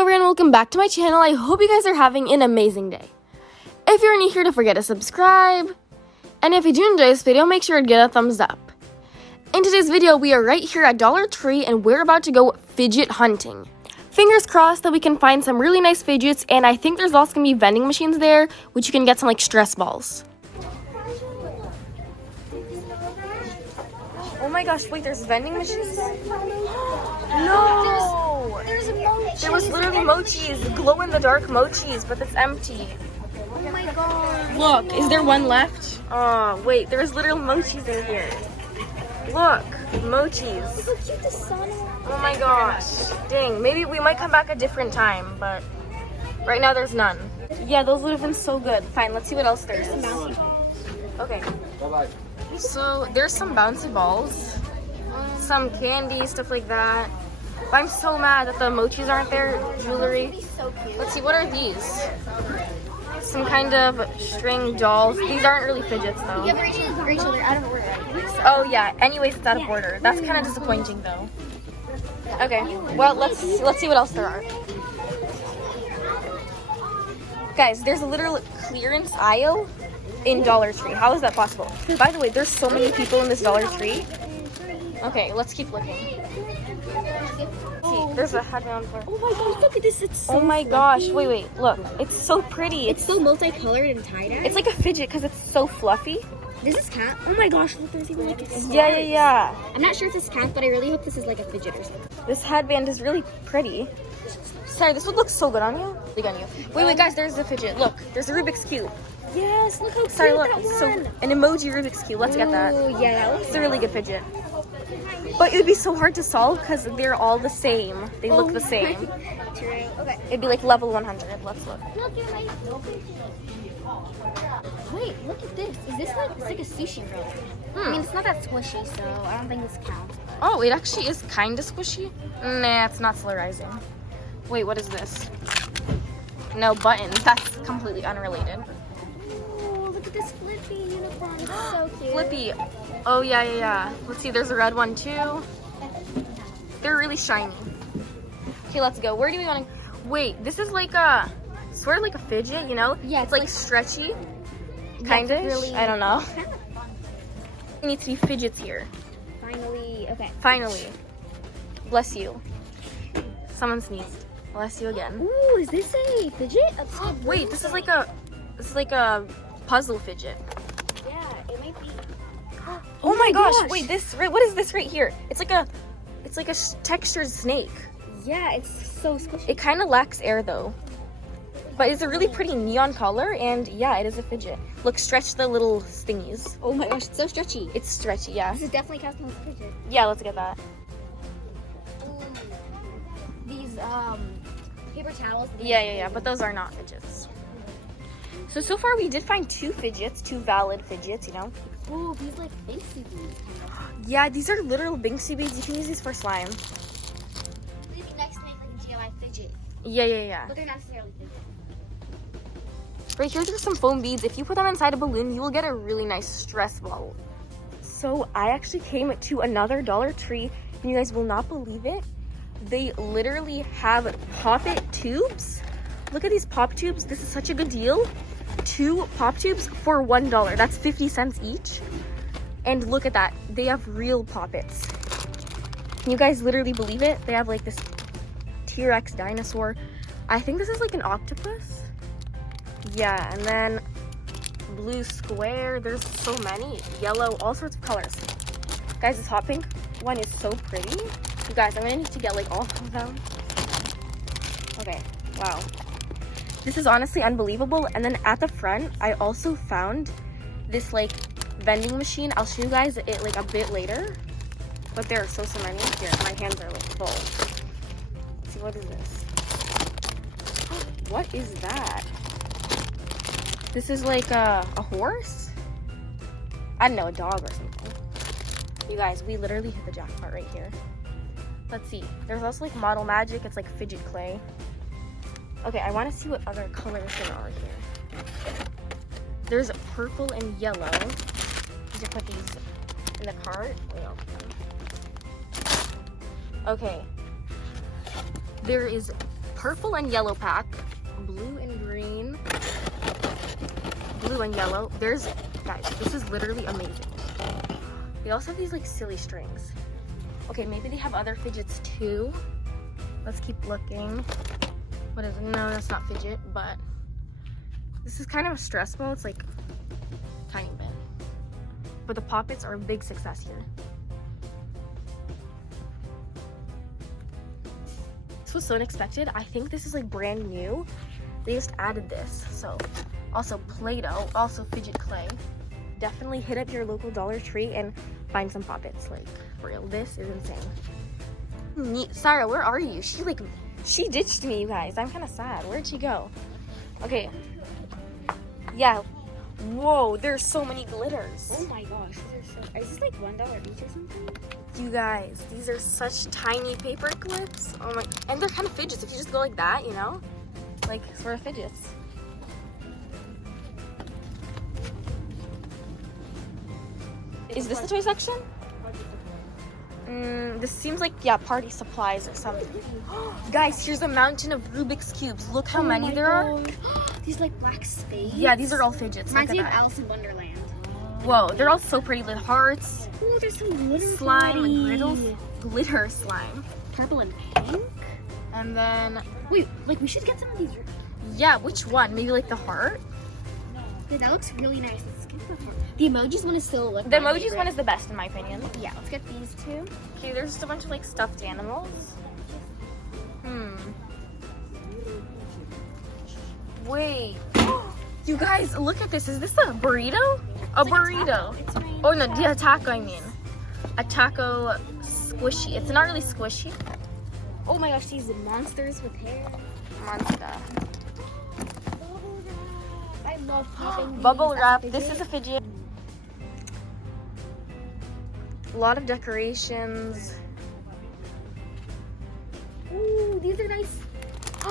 Hello everyone, welcome back to my channel. I hope you guys are having an amazing day. If you're new here, don't forget to subscribe. And if you do enjoy this video, make sure to give it a thumbs up. In today's video, we are right here at Dollar Tree and we're about to go fidget hunting. Fingers crossed that we can find some really nice fidgets, and I think there's also going to be vending machines there, which you can get some like stress balls. Oh my gosh, wait, there's vending machines? No! There's a mochi. There was literally mochis, glow-in-the-dark mochis, but it's empty. Oh my god. Look, is there one left? Oh, wait, there's literal mochis in here. Look, mochis. Look how cute the sun is. Oh my gosh. Dang, maybe we might come back a different time, but right now there's none. Yeah, those would have been so good. Fine, let's see what else there is. Okay. Bye-bye. So there's some bouncy balls, some candy, stuff like that. But I'm so mad that the mochis aren't there. Jewelry. So cute. Let's see, what are these? Some kind of string dolls. These aren't really fidgets though. Yeah, Rachel, they're out of order. Oh yeah. Anyways, it's out of order. That's kind of disappointing though. Okay. Well, let's see what else there are. Guys, there's a literal clearance aisle in Dollar Tree. How is that possible? By the way, there's so many people in this Dollar Tree. Okay, let's keep looking. See, there's a headband for. Oh my gosh, look at this. It's so Oh my gosh, wait, look. It's so pretty. It's so multicolored and tie-dye. It's like a fidget because it's so fluffy. This is cat. Oh my gosh, look, there's even like a star. Yeah. I'm not sure if this is cat, but I really hope this is like a fidget or something. This headband is really pretty. Sorry, this would look so good on you. Wait, guys, there's the fidget. Look, there's a Rubik's Cube. Yes, look how cute Sorry, look, that it's so one. an emoji Rubik's Cube. Let's get that. Oh, yeah, that looks It's a really good fidget. But it would be so hard to solve because they're all the same. They look the same. True. Okay. It'd be like level 100. Let's look. Look at my Wait, look at this. Is this like, it's like a sushi roll? I mean, it's not that squishy, so I don't think this counts. But... Oh, it actually is kind of squishy. Nah, it's not solarizing. Wait, what is this? No buttons. That's completely unrelated. Oh, look at this Flippy unicorn. It's so cute. Flippy. Oh, yeah. Let's see, there's a red one too. They're really shiny. Okay, let's go. Where do we want to... Wait, this is like a... Sort of like a fidget, you know? Yeah, It's like stretchy. Kind of. Really... I don't know. There needs to be fidgets here. Finally. Okay. Finally. Bless you. Someone sneezed. Bless you again. Ooh, is this a fidget? Wait, this is like a puzzle fidget. Yeah, it might be. Oh my gosh! Wait, what is this right here? It's like a textured snake. Yeah, it's so squishy. It kind of lacks air though, but it's a really pretty neon color, and yeah, it is a fidget. Look, stretch the little thingies. Oh my gosh, it's so stretchy. It's stretchy, yeah. This is definitely counting as a fidget. Yeah, let's get that. These paper towels. Yeah, but those are not fidgets. So far we did find two valid fidgets, you know. Oh, these like Binksy beads. Yeah, these are literal Binksy beads. You can use these for slime. They'd be nice to make like a DIY fidget. Yeah. But they're not necessarily fidget. Right here, there's some foam beads. If you put them inside a balloon, you will get a really nice stress ball. So I actually came to another Dollar Tree, and you guys will not believe it. They literally have Poppet tubes. Look at these pop tubes. This is such a good deal. 2 pop tubes for $1. That's 50 cents each. And look at that. They have real Poppets. Can you guys literally believe it? They have like this T-Rex dinosaur. I think this is like an octopus. Yeah, and then blue square. There's so many. Yellow, all sorts of colors. Guys, this hot pink one is so pretty. You guys, I'm gonna need to get like all of them. Okay, wow. This is honestly unbelievable. And then at the front, I also found this like vending machine. I'll show you guys it like a bit later. But there are so many. Here, my hands are like full. Let's see, what is this? What is that? This is like a horse? I don't know, a dog or something. You guys, we literally hit the jackpot right here. Let's see. There's also like Model Magic. It's like fidget clay. Okay, I want to see what other colors there are here. There's purple and yellow. Need to put these in the cart. Wait, I'll put them. Okay. There is purple and yellow pack, blue and green, blue and yellow. Guys, this is literally amazing. They also have these like silly strings. Okay, maybe they have other fidgets too. Let's keep looking. What is it? No, that's not fidget, but this is kind of a stress ball. It's like tiny bit. But the Poppets are a big success here. This was so unexpected. I think this is like brand new. They just added this. So also Play-Doh, also fidget clay. Definitely hit up your local Dollar Tree and find some Poppets. Like, for real, this is insane. Neat. Sarah, where are you? She ditched me, you guys. I'm kind of sad. Where'd she go? Okay. Yeah. Whoa, there's so many glitters. Oh my gosh, these are so. Is this like $1 each or something? You guys, these are such tiny paper clips. Oh my, and they're kind of fidgets. If you just go like that, you know, like sort of fidgets. Is this the toy section? This seems like, yeah, party supplies or something. Guys, here's a mountain of Rubik's Cubes. Look how many there are. These like black spades. Yeah, these are all fidgets. Reminds me of Alice in Wonderland. Whoa, they're all so pretty. With hearts. Oh, there's some glitter slime and glitter slime. Purple and pink. And then, wait, like we should get some of these. Yeah, which one? Maybe like the heart? Yeah, that looks really nice. Let's get the heart. The emojis one is still the emojis one is the best in my opinion. Yeah, let's get these two. Okay, there's just a bunch of like stuffed animals. Wait. You guys, look at this. Is this a burrito? A burrito. Oh no, the taco, I mean. A taco squishy. It's not really squishy. Oh my gosh, these monsters with hair. Monster. I love having bubble wrap. This is a fidget. A lot of decorations. Ooh, these are nice.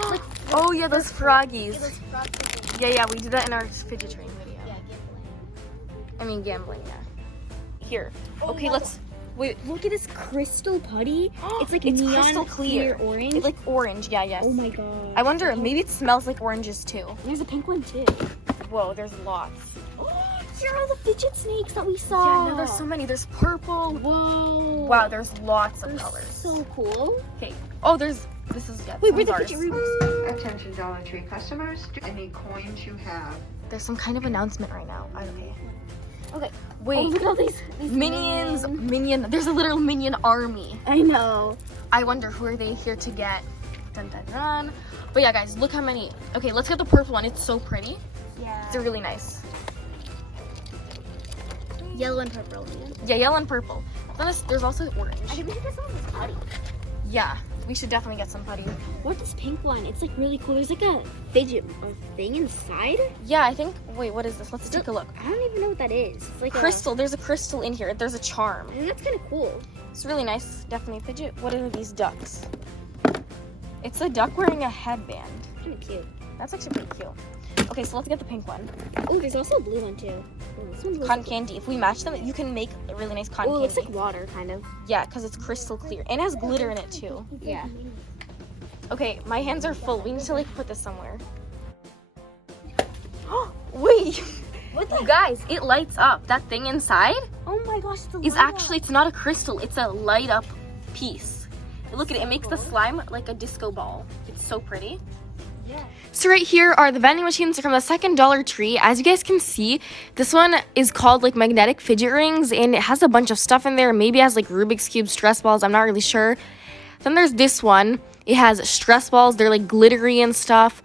Like, oh yeah, those froggies. Yeah, those frog fidgets. Yeah, we did that in our fidget train video. Yeah, Gambling, yeah. Here. Okay, wow. let's wait. Look at this crystal putty. It's like it's neon crystal clear orange. It's like orange, yes. Oh my god. I wonder, maybe it smells like oranges too. There's a pink one too. Whoa, there's lots. Here are the fidget snakes that we saw. Yeah, no, there's so many. There's purple. Whoa. Wow, there's lots of They're colors. so cool. Okay. Oh, this is, yeah. Wait, where's the ours. fidget Rubik's? Attention Dollar Tree customers, any coins you have. There's some kind of announcement right now. Okay. Okay. Wait. Oh, look at all these Minions. There's a literal minion army. I know. I wonder who are they here to get. Dun dun dun. But yeah, guys, look how many. Okay, let's get the purple one. It's so pretty. Yeah. It's really nice. Yellow and purple. Yeah, yellow and purple. There's also orange. I think we should get some of this putty. Yeah, we should definitely get some putty. What's this pink one? It's like really cool. There's like a fidget thing inside. Yeah, I think. Wait, what is this? Let's take a look. I don't even know what that is. It's like Crystal. There's a crystal in here. There's a charm. And that's kind of cool. It's really nice. Definitely fidget. What are these ducks? It's a duck wearing a headband. Kind of cute. That's actually pretty cute. Okay, so let's get the pink one. Oh, there's also a blue one too. Oh, this one's really Cotton cool. candy. If we match them, you can make a really nice cotton Oh, it candy. looks like water, kind of. Yeah, because it's crystal clear. And it has glitter in it too. Yeah. Okay, my hands are full. We need to like put this somewhere. Wait! What You guys, it lights up. That thing inside Oh my gosh, is actually, it's not a crystal. It's a light up piece. Look at it. It makes the slime like a disco ball. It's so pretty. Yeah. So right here are the vending machines from the second Dollar Tree. As you guys can see, this one is called like magnetic fidget rings, and it has a bunch of stuff in there. Maybe it has like Rubik's Cube stress balls. I'm not really sure. Then there's this one. It has stress balls. They're like glittery and stuff.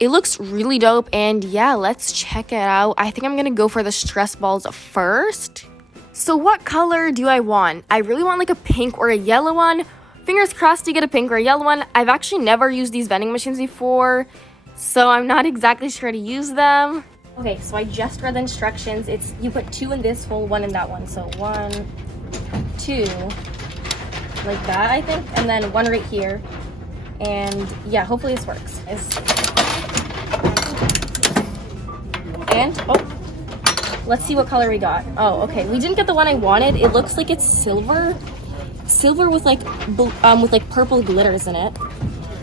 It looks really dope, and yeah, let's check it out. I think I'm gonna go for the stress balls first. So what color do I want? I really want like a pink or a yellow one. Fingers crossed to get a pink or a yellow one. I've actually never used these vending machines before, so I'm not exactly sure how to use them. Okay, so I just read the instructions. It's you put 2 in this hole, 1 in that one. So 1, 2, like that, I think, and then 1 right here. And yeah, hopefully this works. And let's see what color we got. Oh, okay. We didn't get the one I wanted. It looks like it's silver with like purple glitters in it.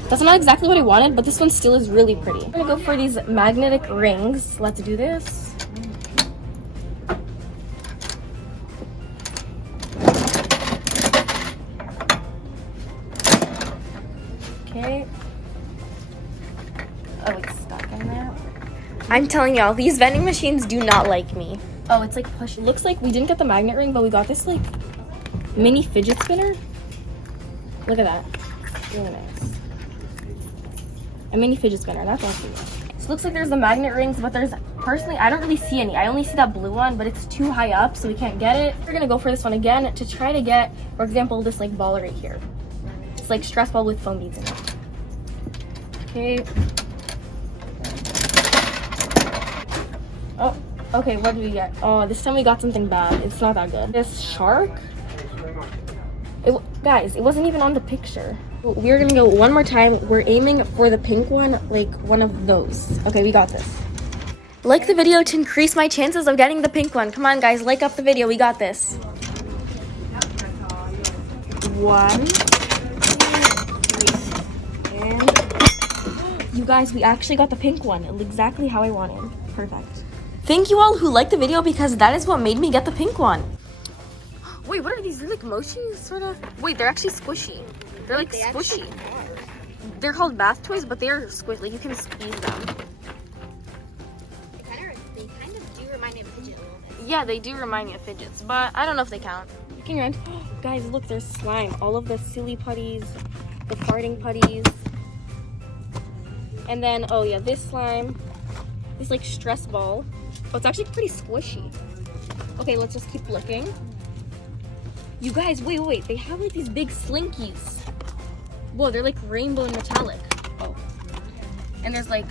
That's not exactly what I wanted, but this one still is really pretty. I'm gonna go for these magnetic rings. Let's do this. Okay. Oh, it's stuck in there. I'm telling y'all, these vending machines do not like me. Oh, it's like push. Looks like we didn't get the magnet ring, but we got this like mini fidget spinner. Look at that. Really nice. A mini fidget spinner. That's awesome. So it looks like there's the magnet rings, but there's personally I don't really see any. I only see that blue one, but it's too high up, so we can't get it. We're gonna go for this one again to try to get, for example, this like ball right here. It's like stress ball with foam beads in it. Okay. Oh, okay, what did we get? Oh, this time we got something bad. It's not that good. This shark. Guys, it wasn't even on the picture. We're gonna go one more time. We're aiming for the pink one, like one of those. Okay, we got this. Like the video to increase my chances of getting the pink one. Come on, guys, like up the video. We got this. 1, 2, 3, and you guys, we actually got the pink one. Exactly how I wanted. Perfect. Thank you all who liked the video because that is what made me get the pink one. Wait, what are these? They're like mochi, sort of. Wait, they're actually squishy. They're like squishy. They're called bath toys, but they're squishy. Like you can squeeze them. They kind of do remind me of fidget a little bit. Yeah, they do remind me of fidgets, but I don't know if they count. Looking around, guys, look, there's slime. All of the silly putties, the farting putties, and then oh yeah, this slime, this like stress ball. Oh, it's actually pretty squishy. Okay, let's just keep looking. You guys, wait. They have like these big slinkies. Whoa, they're like rainbow and metallic. Oh. And there's like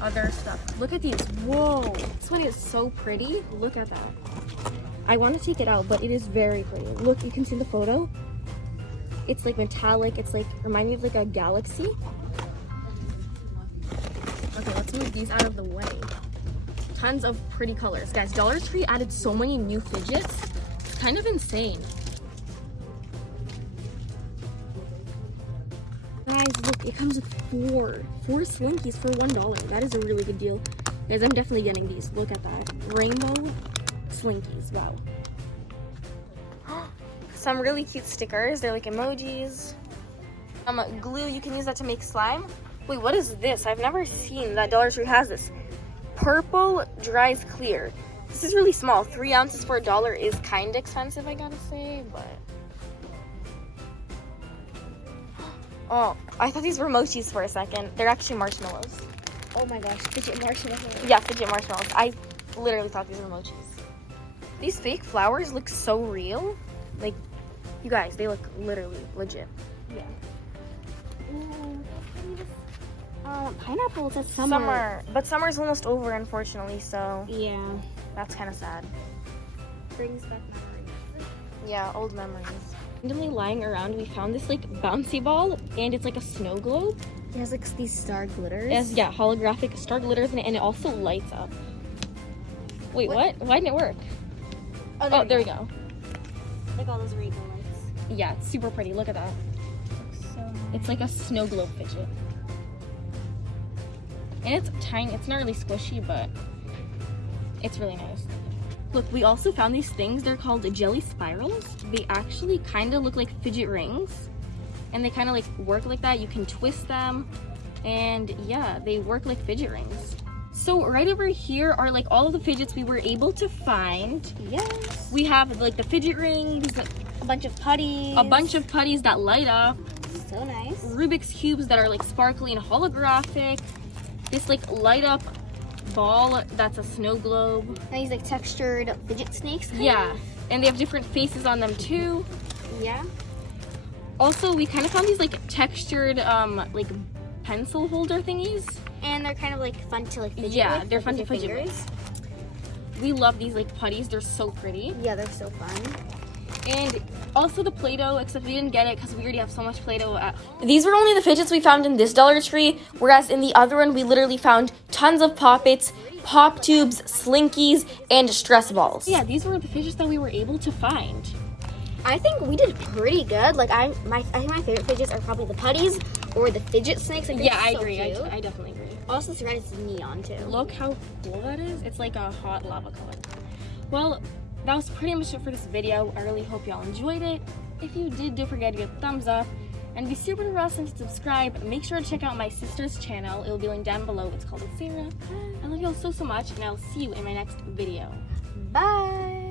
other stuff. Look at these. Whoa. This one is so pretty. Look at that. I want to take it out, but it is very pretty. Look, you can see the photo. It's like metallic. It's like, remind me of like a galaxy. Okay, let's move these out of the way. Tons of pretty colors. Guys, Dollar Tree added so many new fidgets. Kind of insane. Guys, look, it comes with four slinkies for $1. That is a really good deal. Guys, I'm definitely getting these. Look at that. Rainbow slinkies. Wow. Some really cute stickers. They're like emojis. Glue, you can use that to make slime. Wait, what is this? I've never seen that Dollar Tree has this. Purple dries clear. This is really small. 3 ounces for $1 is kind of expensive, I gotta say, but... Oh, I thought these were mochis for a second. They're actually marshmallows. Oh my gosh, fidget marshmallows. Yeah, fidget marshmallows. I literally thought these were mochis. These fake flowers look so real. Like, you guys, they look literally legit. Yeah. Pineapple says summer. But summer's almost over, unfortunately, so... Yeah. That's kind of sad. Brings back memories. Yeah, old memories. Randomly lying around, we found this like bouncy ball, and it's like a snow globe. It has like these star glitters. It has, yeah, holographic star glitters in it, and it also lights up. Wait, what? Why didn't it work? Oh, there we go. Like all those rainbow lights. Yeah, it's super pretty. Look at that. So nice. It's like a snow globe fidget. And it's tiny. It's not really squishy, but it's really nice. Look, we also found these things. They're called jelly spirals. They actually kind of look like fidget rings. And they kind of like work like that. You can twist them. And yeah, they work like fidget rings. So right over here are like all of the fidgets we were able to find. Yes. We have like the fidget rings. A bunch of putties. A bunch of putties that light up. So nice. Rubik's Cubes that are like sparkly and holographic. This like light up ball that's a snow globe. And these like textured fidget snakes. Yeah, and they have different faces on them too. Yeah. Also, we kind of found these like textured like pencil holder thingies. And they're kind of like fun to like fidget Yeah, with. they're like, fun to with your fidget fingers. with. We love these like putties. They're so pretty. Yeah, they're so fun. And also the Play-Doh, except we didn't get it because we already have so much Play-Doh at home. These were only the fidgets we found in this Dollar Tree, whereas in the other one we literally found tons of Poppets, pop tubes, slinkies, and stress balls. Yeah, these were the fidgets that we were able to find. I think we did pretty good. Like I think my favorite fidgets are probably the putties, Or the fidget snakes. I think Yeah, I so agree. cute. I definitely agree. Also, this red is neon too. Look how cool that is. It's like a hot lava color. Well, that was pretty much it for this video. I really hope y'all enjoyed it. If you did, don't forget to give a thumbs up. And be super awesome to subscribe. Make sure to check out my sister's channel. It will be linked down below. It's called Sarah. I love y'all so much, and I'll see you in my next video. Bye.